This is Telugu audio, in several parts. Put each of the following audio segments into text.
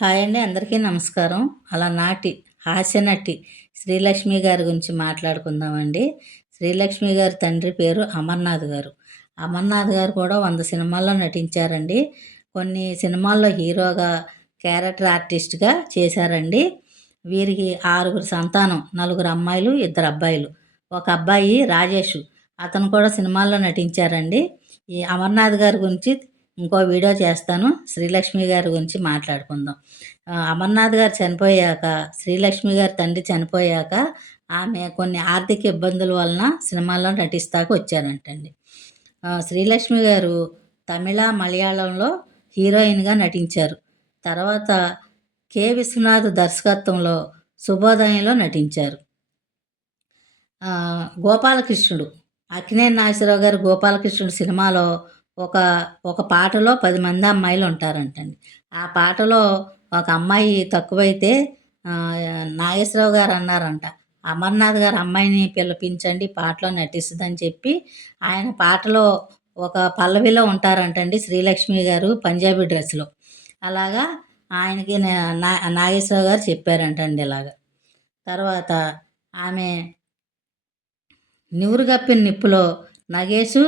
హాయ్ అండి అందరికీ నమస్కారం. అలా నాటి హాస్యనటి శ్రీలక్ష్మి గారి గురించి మాట్లాడుకుందామండి. శ్రీలక్ష్మి గారి తండ్రి పేరు అమర్నాథ్ గారు. అమర్నాథ్ గారు కూడా వంద సినిమాల్లో నటించారండి. కొన్ని సినిమాల్లో హీరోగా క్యారెక్టర్ ఆర్టిస్ట్గా చేశారండి. వీరికి ఆరుగురు సంతానం నలుగురు అమ్మాయిలు ఇద్దరు అబ్బాయిలు. ఒక అబ్బాయి రాజేష్ అతను కూడా సినిమాల్లో నటించారండి. ఈ అమర్నాథ్ గారి గురించి ఇంకో వీడియో చేస్తాను. శ్రీలక్ష్మి గారి గురించి మాట్లాడుకుందాం. అమర్నాథ్ గారు చనిపోయాక శ్రీలక్ష్మి గారి తండ్రి చనిపోయాక ఆమె కొన్ని ఆర్థిక ఇబ్బందుల వలన సినిమాల్లో నటిస్తాక వచ్చారంటండి. శ్రీలక్ష్మి గారు తమిళ మలయాళంలో హీరోయిన్గా నటించారు. తర్వాత కె. విశ్వనాథ్ దర్శకత్వంలో శుభోదయంలో నటించారు. గోపాలకృష్ణుడు అక్కినే నాగేశ్వరరావు గారు గోపాలకృష్ణుడు సినిమాలో ఒక ఒక పాటలో పది మంది అమ్మాయిలు ఉంటారంటండి. ఆ పాటలో ఒక అమ్మాయి తక్కువైతే నాగేశ్వరరావు గారు అన్నారంట. అమర్నాథ్ గారు అమ్మాయిని పిలిపించండి పాటలో నటిస్తుందని చెప్పి ఆయన పాటలో ఒక పల్లవిలో ఉంటారంటండి శ్రీలక్ష్మి గారు పంజాబీ డ్రెస్లో అలాగా ఆయనకి నా నాగేశ్వరరావు గారు చెప్పారంటండి ఇలాగ. తర్వాత ఆమె నివురుగప్పిన నిప్పులో నగేషు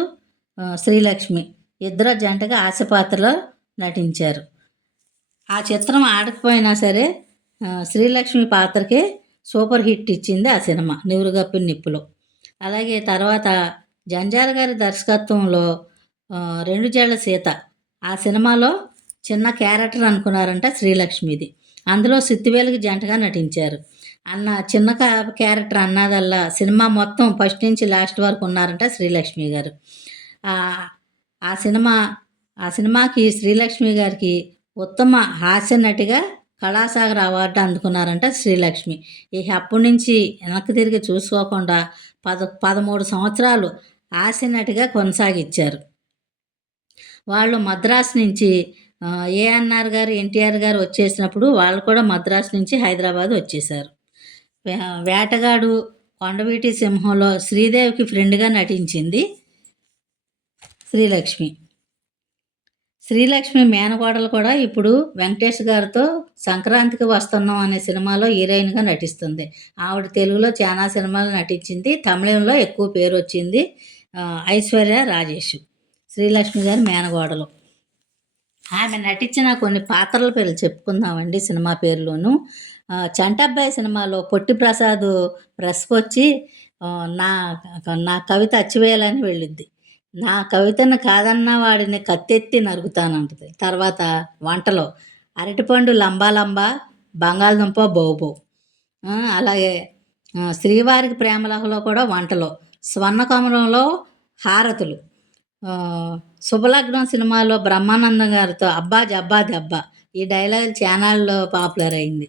శ్రీలక్ష్మి ఇద్దరు జంటగా ఆశపాత్రలో నటించారు. ఆ చిత్రం ఆడకపోయినా సరే శ్రీలక్ష్మి పాత్రకే సూపర్ హిట్ ఇచ్చింది ఆ సినిమా నివురుగప్పిన నిప్పులో. అలాగే తర్వాత జంజాల గారి దర్శకత్వంలో రెండు జళ్ళ సీత ఆ సినిమాలో చిన్న క్యారెక్టర్ అనుకున్నారంట శ్రీలక్ష్మిది. అందులో సిత్తివేలుకి జంటగా నటించారు. అన్న చిన్న క్యారెక్టర్ అన్నదల్లా సినిమా మొత్తం ఫస్ట్ నుంచి లాస్ట్ వరకు ఉన్నారంట శ్రీలక్ష్మి గారు. ఆ సినిమా ఆ సినిమాకి శ్రీలక్ష్మి గారికి ఉత్తమ హాస్య నటిగా కళాసాగర్ అవార్డు అందుకున్నారంట శ్రీలక్ష్మి. ఇక అప్పటి నుంచి వెనక్కి తిరిగి చూసుకోకుండా పద పదమూడు సంవత్సరాలు హాస్య నటిగా కొనసాగించారు. వాళ్ళు మద్రాసు నుంచి ఏఎన్ఆర్ గారు ఎన్టీఆర్ గారు వచ్చేసినప్పుడు వాళ్ళు కూడా మద్రాసు నుంచి హైదరాబాద్ వచ్చేసారు వేటగాడు కొండవీటి సింహంలో శ్రీదేవికి ఫ్రెండ్గా నటించింది. శ్రీలక్ష్మి. శ్రీలక్ష్మి మేనకోడలు కూడా ఇప్పుడు వెంకటేష్ గారితో సంక్రాంతికి వస్తున్నాం అనే సినిమాలో హీరోయిన్గా నటిస్తుంది. ఆవిడ తెలుగులో చాలా సినిమాలు నటించింది. తమిళంలో ఎక్కువ పేరు వచ్చింది ఐశ్వర్య రాజేష్ శ్రీలక్ష్మి గారి మేనగోడలు. ఆమె నటించిన కొన్ని పాత్రల పేర్లు చెప్పుకుందామండి సినిమా పేర్లోను. చంటబ్బాయి సినిమాలో పొట్టి ప్రసాద్ ప్రెస్కి వచ్చి నా నా కవిత అచ్చివేయాలని వెళ్ళిద్ది. నా కవితను కాదన్న వాడిని కత్తెత్తి నరుగుతానంటది తర్వాత వంటలో అరటిపండు లంబాలంబ బంగాళదుంప బోబో అలాగే శ్రీవారికి ప్రేమలహలో కూడా వంటలో స్వర్ణకమలంలో హారతులు. శుభలగ్నం సినిమాలో బ్రహ్మానందం గారితో అబ్బా జబ్బా దెబ్బ. ఈ డైలాగ్ ఛానల్లో పాపులర్ అయింది.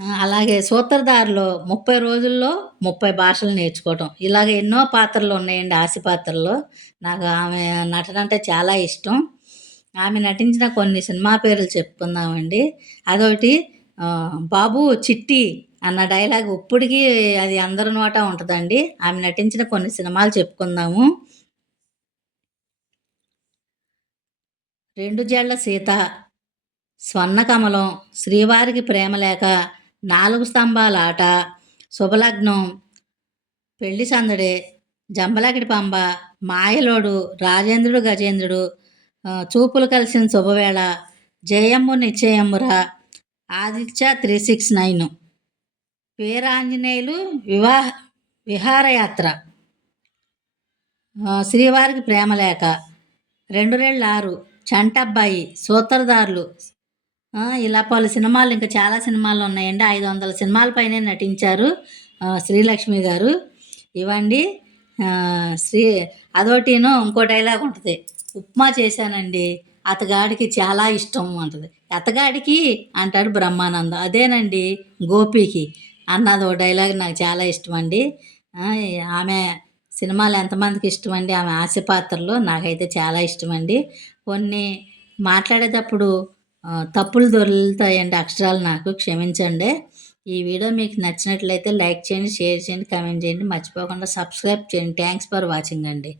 అలాగే సూత్రధారిలో ముప్పై రోజుల్లో ముప్పై భాషలు నేర్చుకోవటం. ఇలాగ ఎన్నో పాత్రలు ఉన్నాయండి ఆశి పాత్రలో. నాకు ఆమె నటన అంటే చాలా ఇష్టం. ఆమె నటించిన కొన్ని సినిమా పేర్లు చెప్పుకుందామండి. అదొకటి బాబు చిట్టి అన్న డైలాగ్ ఇప్పటికీ అది అందరి నోట ఉంటుందండి. ఆమె నటించిన కొన్ని సినిమాలు చెప్పుకుందాము. రెండు జళ్ళ సీత స్వర్ణకమలం శ్రీవారికి ప్రేమలేఖ నాలుగు స్తంభాల ఆట శుభలగ్నం పెళ్ళి సందడే జంబలకిడి పంబ మాయలోడు రాజేంద్రుడు గజేంద్రుడు చూపులు కలిసిన శుభవేళ జయమ్ము నిశ్చయమ్మురా Aditya three six nine. Veeranjaneyulu వివాహ విహారయాత్ర. శ్రీవారికి ప్రేమలేఖ రెండు రెళ్ళు ఆరు. చంటబ్బాయి సూత్రధారులు ఇలా పలు సినిమాలు ఇంకా చాలా సినిమాలు ఉన్నాయండి. ఐదు వందల సినిమాల పైనే నటించారు శ్రీలక్ష్మి గారు. ఇవ్వండి శ్రీ అదొకటిను ఇంకో డైలాగ్ ఉంటుంది. ఉప్మా చేశానండి. అతగాడికి చాలా ఇష్టం అంటుంది. అతగాడికి అంటాడు బ్రహ్మానందం. అదేనండి గోపికి. అన్నది ఓ డైలాగ్ నాకు చాలా ఇష్టం అండి ఆమె సినిమాలు ఎంతమందికి ఇష్టం అండి ఆమె ఆశ పాత్రలు నాకైతే చాలా ఇష్టం అండి కొన్ని మాట్లాడేటప్పుడు తప్పులు దొరుకుతాయండి అక్షరాలు నాకు క్షమించండి. ఈ వీడియో మీకు నచ్చినట్లయితే లైక్ చేయండి షేర్ చేయండి కామెంట్ చేయండి. మర్చిపోకుండా సబ్స్క్రైబ్ చేయండి. థ్యాంక్స్ ఫర్ వాచింగ్ అండి.